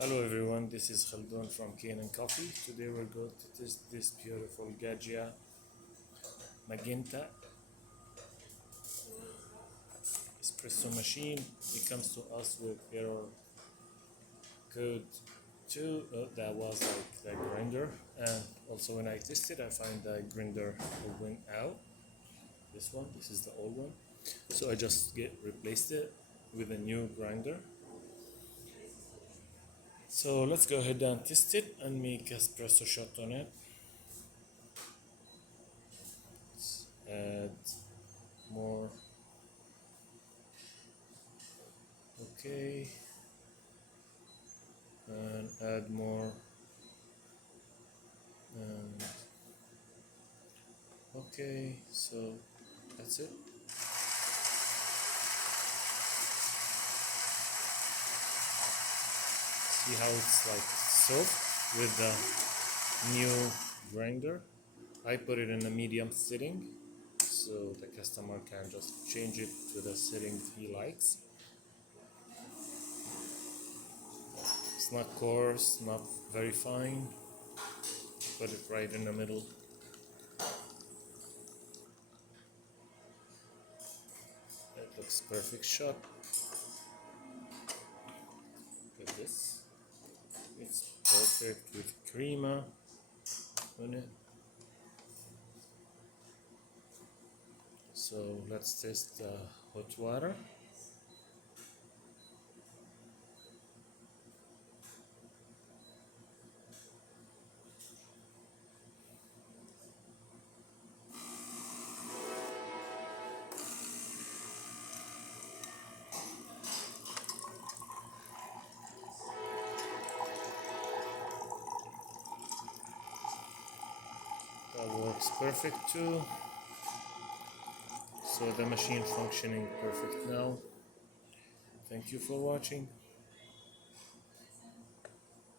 Hello everyone, this is Khaldun from Kanen Coffee. Today we're going to test this beautiful Gaggia Magenta Espresso machine. It comes to us with error code 2. That was like the grinder, and also when I tested I find the grinder went out. This is the old one. So I just replaced it with a new grinder. So let's go ahead and test it and make espresso shot on it. Let's add more. Okay, and add more, and okay, so that's it. See how it's like soft with the new grinder. I put it in a medium setting so the customer can just change it to the setting he likes. It's not coarse, not very fine. Put it right in the middle. It looks perfect shot. Look at this. It's perfect with crema on it. So let's test the hot water. That works perfect too. So the machine functioning perfect now. Thank you for watching.